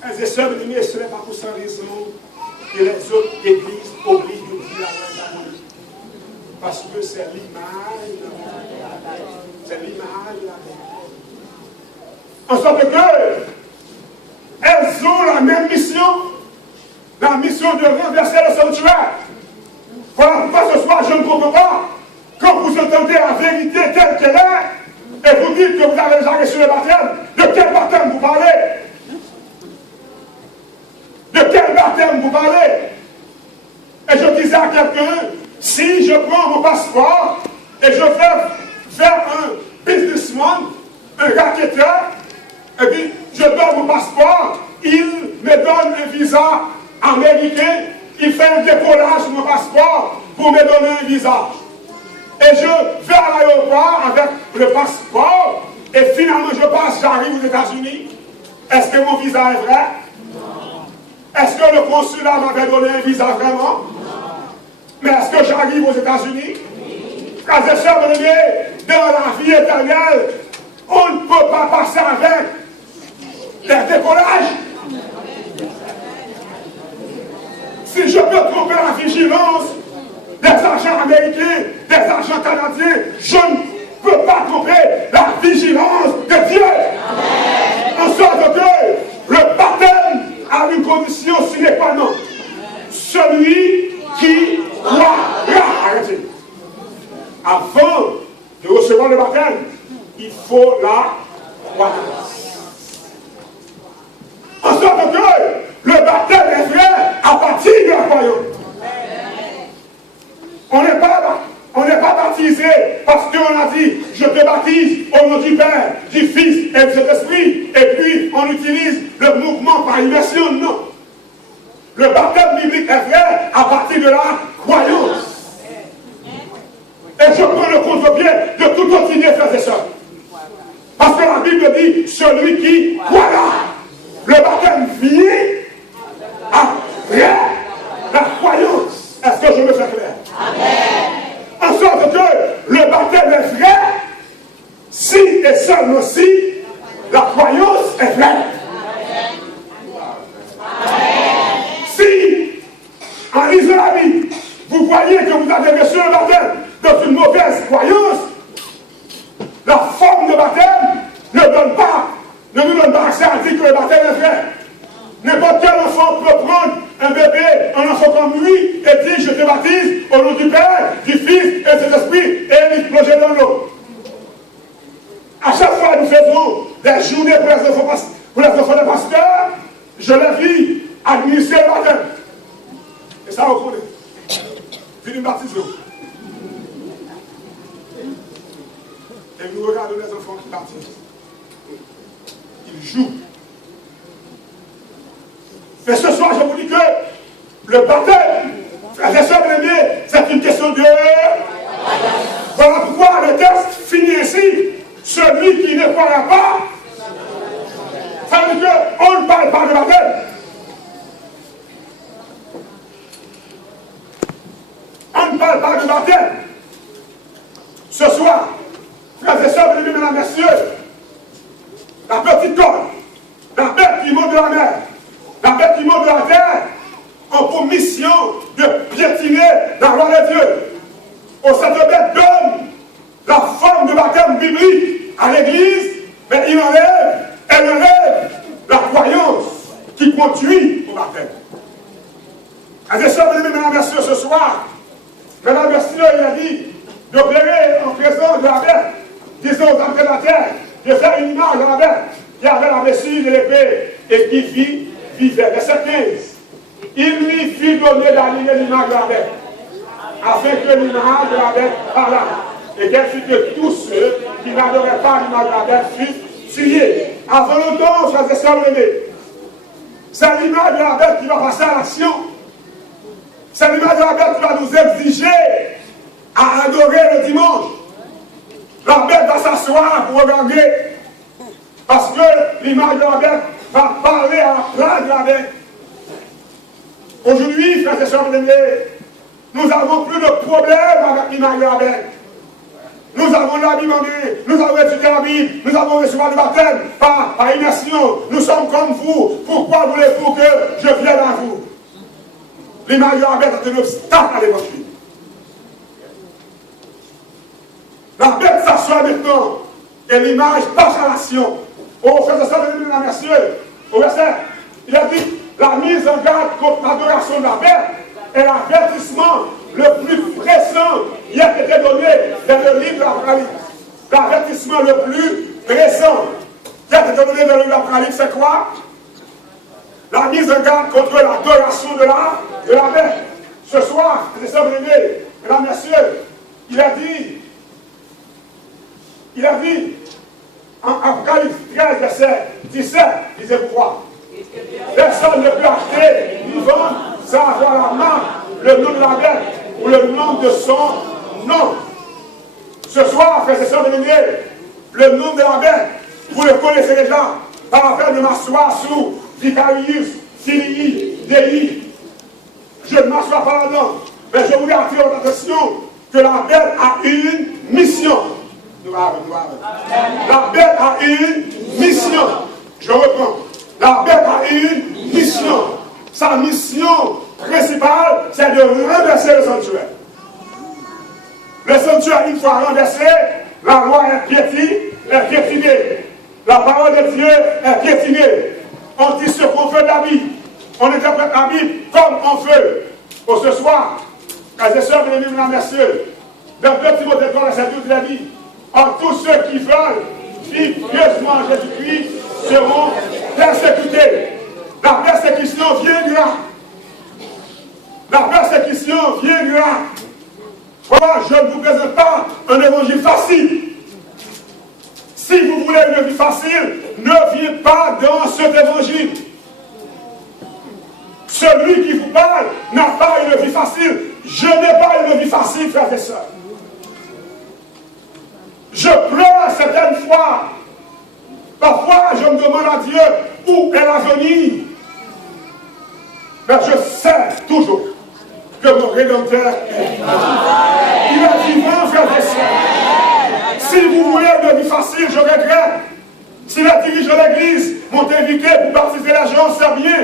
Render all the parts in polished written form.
Frères et sœurs, ce n'est pas pour sans raison que les autres églises obligent de dire la vraie. Parce que c'est l'image. C'est l'image. En sorte que elles ont la même mission, la mission de renverser le sanctuaire. Voilà pourquoi ce soir je ne comprends pas, quand vous entendez la vérité telle qu'elle est, et vous dites que vous avez déjà reçu le baptême, de quel baptême vous parlez? De quel baptême vous parlez? Et je disais à quelqu'un, si je prends mon passeport et je vais vers un businessman, un racketteur, et puis je donne mon passeport, il me donne un visa américain, il fait un décollage sur mon passeport pour me donner un visa. Et je vais à l'aéroport avec le passeport, et finalement je passe, j'arrive aux États-Unis. Est-ce que mon visa est vrai? Est-ce que le consulat m'avait donné un visa vraiment? Non. Mais est-ce que j'arrive aux États-Unis? Frères et sœurs bien-aimés, dans la vie éternelle, on ne peut pas passer avec les décollages. Si je peux tromper la vigilance des agents américains, des agents canadiens, je ne peux pas tromper la vigilance de Dieu. Amen. En sorte que le baptême a une condition sine qua non. Celui qui croira. Arrêtez. Avant de recevoir le baptême, il faut la croyance. En sorte que le baptême est vrai à partir de la croyance. On n'est pas baptisé parce qu'on a dit je te baptise au nom du Père, du Fils et de Saint-Esprit, et puis on utilise le mouvement par immersion. Non. Le baptême biblique est vrai à partir de la croyance. Et je prends le contre-pied de toute autre idée, frères et sœurs. Parce que la Bible dit celui qui croira. Le baptême vient après la croyance. Est-ce que je me fais clair? Amen. En sorte que le baptême est vrai si et seulement si la croyance est vraie. Amen. Si, en lisant la Bible, vous voyez que vous avez reçu le baptême dans une mauvaise croyance, la forme de baptême ne nous donne pas accès à dire que le baptême est vrai. N'importe quel enfant peut prendre un bébé, un enfant comme lui, et dire je te baptise au nom du Père, du Fils et de Saint-Esprit, et il plonger dans l'eau. À chaque fois nous faisons des journées pour les enfants des pasteurs, je les vis administrer le baptême. Et ça, vous connaissez. Venez baptiser. Et nous regardons les enfants qui baptisent. Ils jouent. Mais ce soir, je vous dis que le baptême, frères et sœurs bien-aimés, c'est une question de... Voilà pourquoi le texte finit ainsi. Celui qui ne croira pas, ça veut dire qu'on ne parle pas de baptême. On ne parle pas de baptême. Ce soir, frères et sœurs bien-aimés, mesdames et messieurs, la petite corde, la bête qui monte de la mer, la bête qui monte de la terre, ont pour mission de piétiner la loi de Dieu. Cette bête donne la forme de baptême biblique à l'Église, mais elle enlève la croyance qui conduit au baptême. Et c'est ça, mesdames et messieurs, ce soir, mesdames et messieurs, il a dit d'opérer en présence de la bête, disons aux hommes de la terre, de faire une image de la bête qui avait la blessure de l'épée et qui vivait. Verset 15. Il lui fit donner d'aligner l'image de la bête, afin que l'image de la bête parlât, et qu'elle fût que tous ceux qui n'adoraient pas l'image de la bête fussent tués. Avant longtemps, frères et sœurs aimés, c'est l'image de la bête qui va passer à l'action. C'est l'image de la bête qui va nous exiger à adorer le dimanche. La bête va s'asseoir pour regarder, parce que l'image de la bête va parler à la place de la bête. Aujourd'hui, frères et sœurs bien-aimés, nous n'avons plus de problème avec l'image de la bête. Nous avons la Bible en Bible, nous avons étudié la Bible, nous avons reçu le baptême par immersion. Nous sommes comme vous. Pourquoi voulez-vous que je vienne à vous? L'image de la bête est un obstacle à l'évangile. La bête s'assoit maintenant et l'image passe à l'action. Au frère de ça, messieurs, au verset, il a dit la mise en garde contre l'adoration de la bête est l'avertissement le plus pressant qui a été donné dans le livre de l'Apocalypse. L'avertissement le plus pressant qui a été donné dans le livre de l'Apocalypse, c'est quoi? La mise en garde contre l'adoration de la bête. Ce soir, les sœurs aimées, mesdames, messieurs, il a dit, en Apocalypse 13, verset 17, il disait pourquoi? Personne ne peut acheter ni vendre sans avoir la marque, le nom de la bête ou le nom de son nom. Ce soir, frères et sœurs aimées, le nom de la bête, vous le connaissez déjà, par la peine de m'asseoir sous Vicarius, Filii, Dei. Je ne m'assois pas là-dedans, mais je voulais attirer votre attention que la bête a une mission. La bête a une mission. Je reprends. La bête a une mission. Sa mission principale, c'est de renverser le sanctuaire. Le sanctuaire, une fois renversé, la loi est piétinée. La parole de Dieu est piétinée. On dit ce qu'on veut de la Bible. On interprète la Bible comme on veut. Pour ce soir, frères et sœurs, mesdames et messieurs, dans 2 Timothée 3, verset 12, il a dit, en tous ceux qui veulent vivre pieusement en Jésus-Christ seront persécutés. La persécution viendra. La persécution viendra. Voilà, je ne vous présente pas un évangile facile. Si vous voulez une vie facile, ne viens pas dans cet évangile. Celui qui vous parle n'a pas une vie facile. Je n'ai pas une vie facile, frères et sœurs. Je pleure certaines fois. Parfois, je me demande à Dieu où est l'avenir. Mais je sais toujours que mon Rédempteur est vivant. Il est vivant, frères et sœurs. Si vous voulez une vie facile, je regrette. Si les dirigeants de l'Église m'ont invité pour baptiser les gens, c'est bien.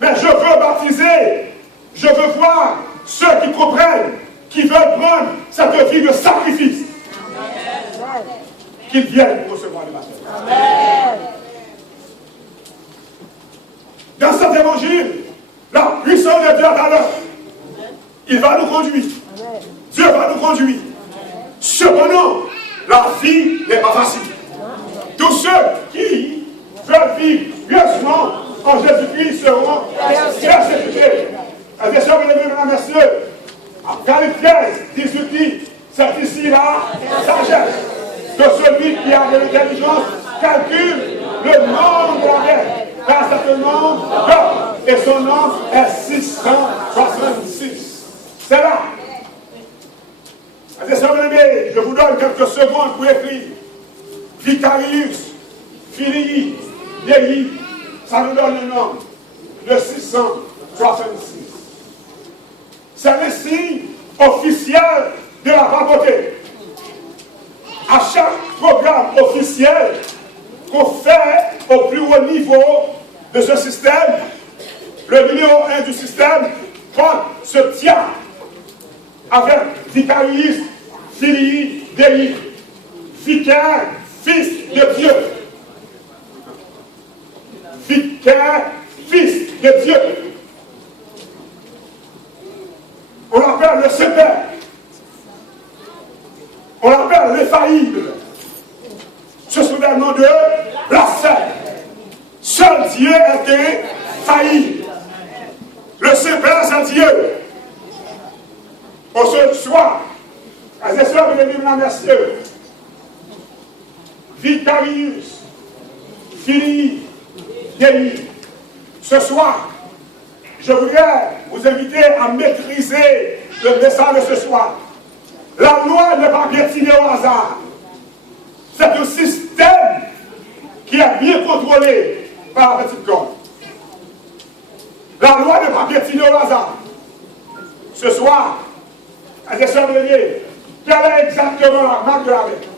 Mais je veux baptiser. Je veux voir ceux qui comprennent, qui veulent prendre cette vie de sacrifice. Qu'ils viennent pour recevoir le baptême. Dans cet évangile, la puissance de Dieu est à l'œuvre. Il va nous conduire. Dieu va nous conduire. Cependant, la vie n'est pas facile. Tous ceux qui veulent vivre pieusement en Jésus-Christ seront persécutés. Et sœurs, mesdames et messieurs, Apocalypse 13, 18 dit, c'est ici la sagesse de celui qui a de l'intelligence calcule le nombre de la bête, car c'est un nombre d'hommes, et son nom est 666. C'est là. Et sœurs, je vous donne quelques secondes pour écrire. Vicarius, Filii, Dei, ça nous donne le nombre de 666. C'est le signe officiel de la papauté. À chaque programme officiel qu'on fait au plus haut niveau de ce système, le numéro 1 du système se tient avec Vicarius, Filii, Dei, vicaire, fils de Dieu. Vicaire, fils de Dieu. On l'appelle le Saint-Père. On l'appelle l'infaillible. Ce sont des noms de blasphème. Seul Dieu est infaillible. Le Saint-Père, c'est Dieu. Au soir, les sœurs, mesdames et messieurs, Vicarius, Filii, Dei. Ce soir, je voudrais vous inviter à maîtriser le message de ce soir. La loi n'est pas piétinée au hasard. C'est un système qui est bien contrôlé par la petite corde. La loi n'est pas piétinée au hasard. Ce soir, les sœurs, Quelle est exactement la marque de la bête?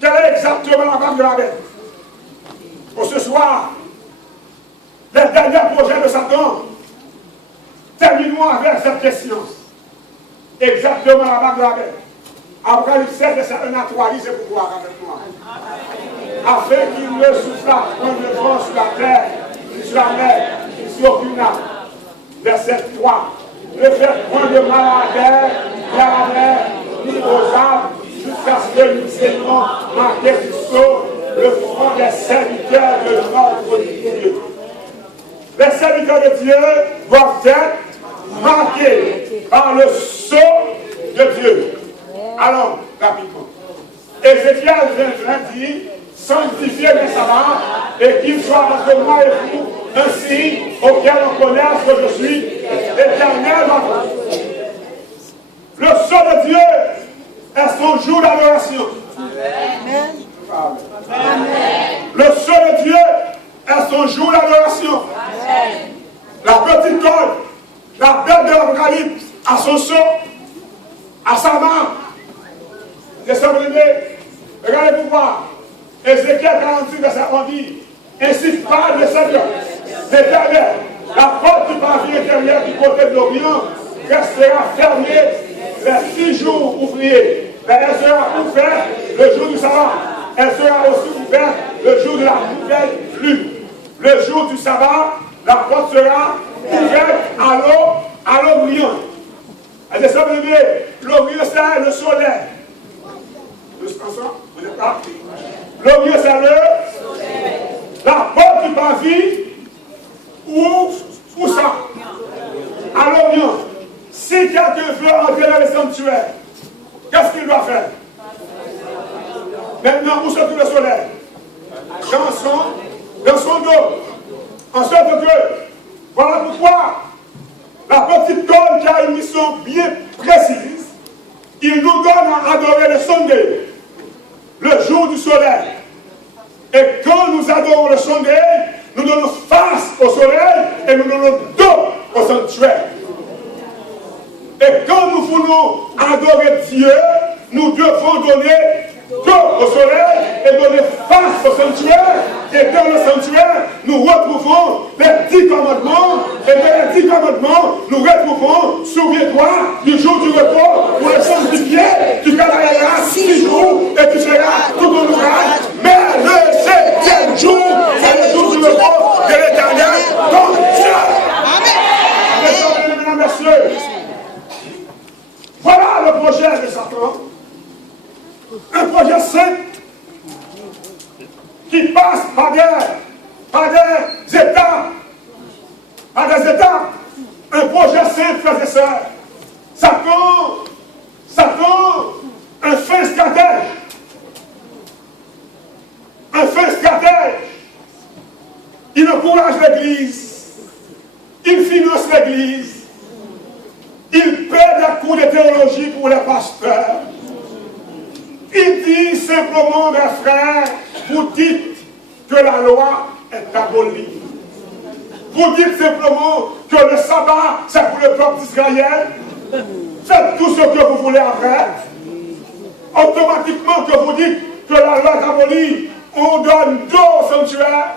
Quelle est exactement la marque de la bête? Pour ce soir, les derniers projets de Satan, terminons avec cette question. Exactement la marque de la bête. Apocalypse 7, verset 1 à 3, lisez pour voir avec moi. Afin qu'il ne souffla point de vent sur la terre, ni sur la mer, ni sur aucune âme. Verset 3. Ne faites point de mal à la terre, ni à la mer, ni aux arbres, jusqu'à ce que nous ayons marqué du sceau le front des serviteurs de notre Dieu. Les serviteurs de Dieu doivent être marqués par le sceau de Dieu. Alors, rapidement. Ézéchiel 20 dit, sanctifiez mes sabbats et qu'il soit entre moi et vous un signe auquel on connaisse que je suis éternel. Le sceau de Dieu est son jour d'adoration. Amen. Le sceau de Dieu est son jour d'adoration. La petite corde, la bête de l'Apocalypse, a son sceau, à sa main. Les bien-aimés, regardez-vous voir. Ézéchiel 48, verset 1 dit, ainsi parle le Seigneur, l'Éternel, la porte du pavillon intérieur du côté de l'Orient restera fermée les 6 jours ouvrés. Mais elle sera ouverte le jour du sabbat. Elle sera aussi ouverte le jour de la nouvelle lune. Le jour du sabbat, la porte sera ouverte à l'Orient. Et les bien-aimés, l'Orient c'est le soleil. Vous n'êtes pas? L'Orient, c'est la porte du pavillon. Où ça? À l'Orient. Si quelqu'un veut entrer dans le sanctuaire, qu'est-ce qu'il doit faire? Maintenant, où se trouve le soleil? Dans son dos. En sorte que, voilà pourquoi la petite corde qui a une mission bien précise, il nous donne à adorer le Sunday, le jour du soleil. Et quand nous adorons le soleil, nous donnons face au soleil et nous donnons dos au sanctuaire. Et quand nous voulons adorer Dieu, nous devons donner dos au soleil et donner face au sanctuaire. Et dans le sanctuaire, nous retrouvons les 10 commandements. Et dans les 10 commandements, nous retrouvons, souviens-toi du jour du repos pour le sanctifier. Tu travailleras 6 jours et tu feras tout ton ouvrage. Mais le 7e jour, c'est le jour du repos de l'Éternel, ton Dieu. Amen. Mesdames, messieurs, voilà le projet de Satan. Un projet saint qui passe par des étapes. Un projet saint, frères et sœurs. Satan, un fin stratège. Il encourage l'Église. Il finance l'Église. Il paie des cours de théologie pour les pasteurs. Il dit simplement, mes frères, vous dites que la loi est abolie. Vous dites simplement que le sabbat, c'est pour le peuple d'Israël. Faites tout ce que vous voulez après. Automatiquement que vous dites que la loi est abolie, on donne dos au sanctuaire.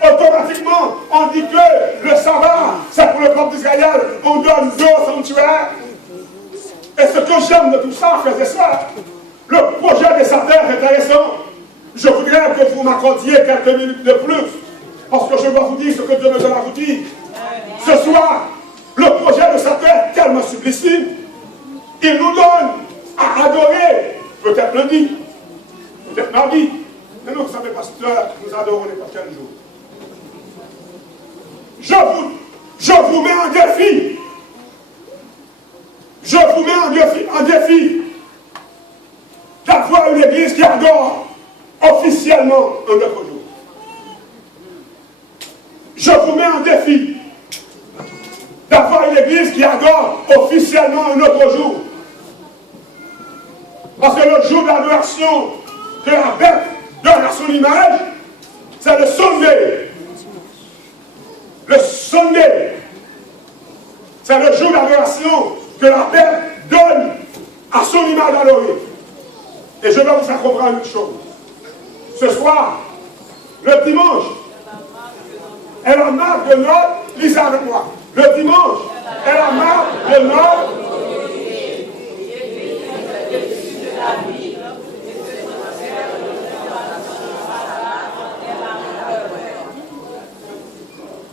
Automatiquement, on dit que le sabbat, c'est pour le peuple d'Israël, on donne dos au sanctuaire. Et ce que j'aime de tout ça, frères et sœurs, le projet de Satan est intéressant. Je voudrais que vous m'accordiez quelques minutes de plus, parce que je dois vous dire ce que Dieu me donne à vous dire. Ce soir, le projet de Satan est tellement sublime. Il nous donne à adorer, peut-être lundi, peut-être mardi. Mais nous, vous savez, pasteur, nous adorons n'importe quel jour. Je vous mets en défi. Je vous mets en défi d'avoir une église qui adore officiellement un autre jour. Je vous mets en défi d'avoir une église qui adore officiellement un autre jour. Parce que le jour d'adoration que la bête donne à son image, c'est le Sunday. Le Sunday, c'est le jour d'adoration que la bête donne à son image adorée. Et je vais vous faire comprendre une chose. Ce soir, le dimanche, est la marque de notre, lisez avec moi, le dimanche est la marque de notre.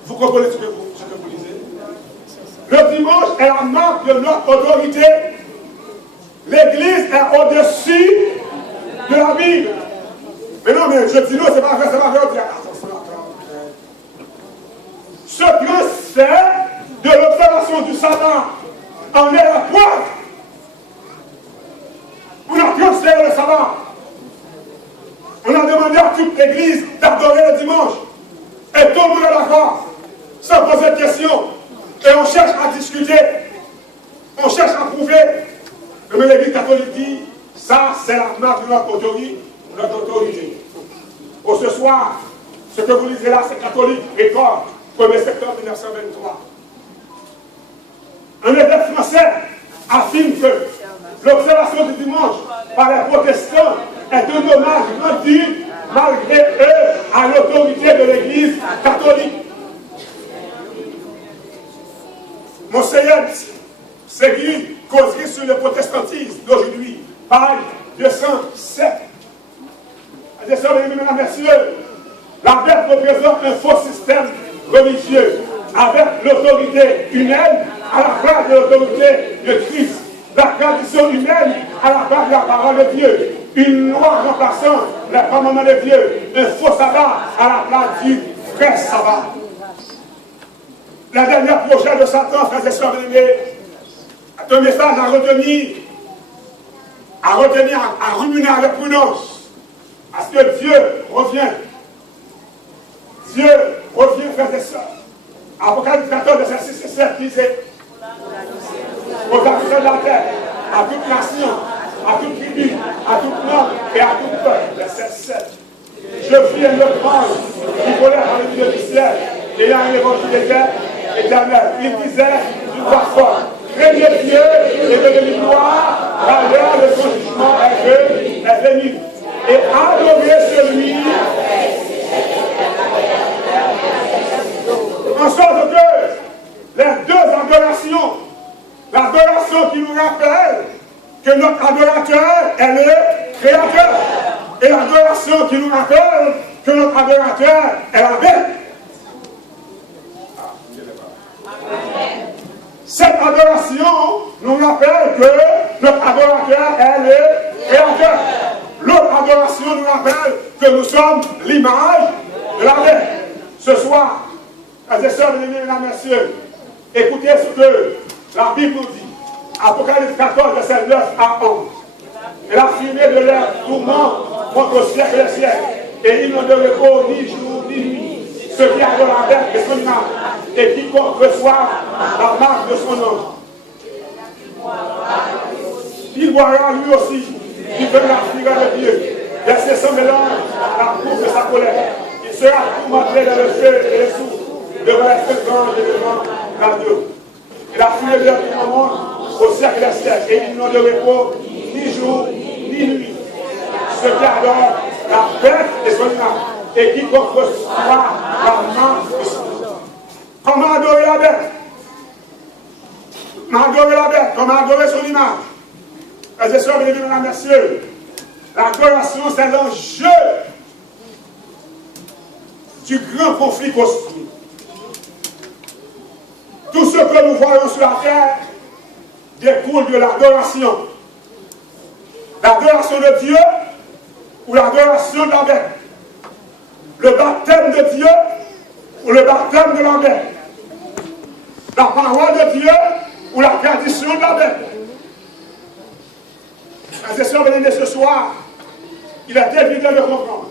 Vous comprenez ce que vous lisez? Le dimanche est la marque de notre autorité. L'Église est au-dessus de la Bible. Mais non, mais je dis non, c'est pas vrai, c'est pas vrai. Ce transfert de l'observation du Satan en est la preuve. On a transféré le sabbat. On a demandé à toute l'Église d'adorer le dimanche. Et tout le monde est d'accord, sans poser de questions. Et on cherche à discuter. On cherche à prouver. Mais l'Église catholique dit, ça c'est la marque de notre autorité. Pour ce soir, ce que vous lisez là, c'est catholique, record, 1er septembre 1923. Un évêque français affirme que l'observation du dimanche par les protestants est un hommage rendu malgré eux à l'autorité de l'Église catholique. Monseigneur Segui causerie sur le protestantisme d'aujourd'hui, page 207. Mesdames et messieurs, la Bible représente un faux système religieux avec l'autorité humaine à la place de l'autorité de Christ, la tradition humaine à la place de la parole de Dieu, une loi remplaçant les commandements de Dieu, un faux sabbat à la place du vrai sabbat. Le dernier projet de Satan, frères et sœurs bien-aimés, est un message à retenir, à ruminer avec prudence. Parce que Dieu revient. Dieu revient, frères et sœurs. Apocalypse 14, verset 6 et 7 disait aux habitants de la terre, à toute nation, à toute tribu, à toute langue et à tout peuple. Verset 7. Je vis un autre ange qui volait dans le milieu du ciel, ayant un évangile éternel. Il disait d'une voix forte, craignez Dieu et devenez gloire, car l'heure de son jugement est venue. Et adorer celui en sorte que les deux adorations, l'adoration qui nous rappelle que notre adorateur est le Créateur et l'adoration qui nous rappelle que notre adorateur est la bête. Cette adoration nous rappelle que notre adorateur est le Créateur. L'autre adoration nous rappelle que nous sommes l'image de la bête. Ce soir, frères et sœurs, mesdames et messieurs, écoutez ce que la Bible nous dit. Apocalypse 14, verset 9 à 11. Elle a fumé de l'air tourment contre le siècle des siècles. Et il n'en de repos ni jour ni nuit. Ceux qui adorent la bête et son image. Et quiconque reçoit la marque de son nom. Il boira lui aussi du feu de la figure de Dieu. Verset sans mélange la coupe de sa colère. Il sera tourmenté dans le feu et le souffle devant les feux grands et devant la Dieu. Et la fumée de leur monte au siècle des siècles. Et ils n'ont de repos ni jour ni nuit. Ceux qui adorent la bête et son image. Et quiconque reçoit la marque de son nom. Comment adorer la bête? Comment adorer la bête? Comment adorer son image? Frères et sœurs, mesdames et messieurs, l'adoration, c'est l'enjeu du grand conflit cosmique. Tout ce que nous voyons sur la terre découle de l'adoration. L'adoration de Dieu ou l'adoration de la bête. Le baptême de Dieu ou le baptême de la bête. La parole de Dieu ou la tradition de la bête. Frères et sœurs, bien-aimés, ce soir, il est évident de comprendre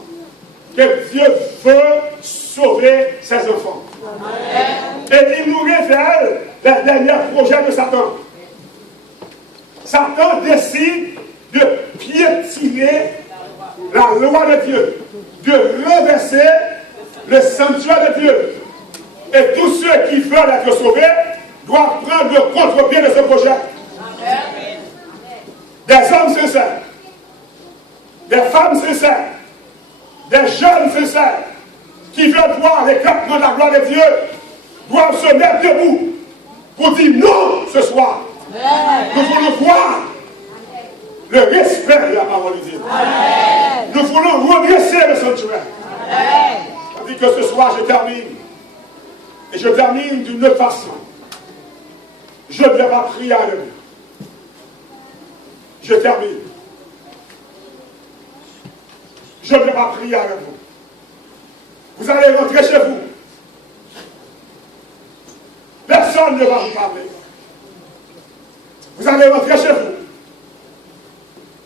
que Dieu veut sauver ses enfants. Amen. Et il nous révèle les derniers projets de Satan. Satan décide de piétiner la loi de Dieu, de renverser le sanctuaire de Dieu. Et tous ceux qui veulent être sauvés doivent prendre le contre-pied de ce projet. Amen. des hommes sincères, des femmes sincères, des jeunes sincères, qui veulent voir l'éclatement de la gloire de Dieu, doivent se mettre debout pour dire non ce soir. Nous voulons voir le respect de la parole de Dieu. Nous voulons redresser le sanctuaire. C'est-à-dire que ce soir, je termine. Et je termine d'une autre façon. Je ne vais pas prier avec vous. Je termine. Je ne vais pas prier avec vous. Vous allez rentrer chez vous. Personne ne va vous parler. Vous allez rentrer chez vous.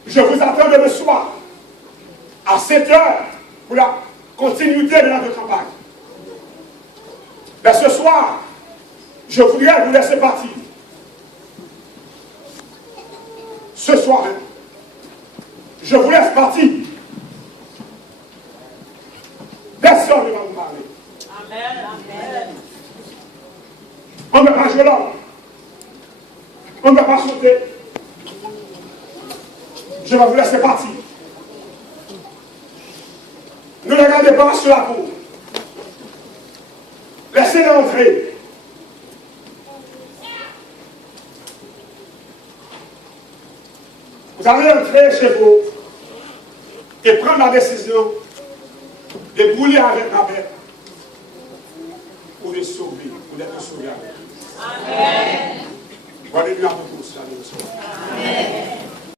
Je vous attends demain soir à 7 heures pour la continuité de notre campagne. Mais ce soir, je voudrais vous laisser partir. Ce soir même, je vous laisse partir. Personne ne va vous parler. Amen. Amen. On ne va pas jouer là. On ne va pas sauter. Je vais vous laisser partir. Ne les regardez pas sur la peau. Laissez-les entrer. Vous allez entrer chez vous et prendre la décision de brûler avec la bête pour les sauver, pour les sauver avec. Amen. Alléluia pour tous. Amen.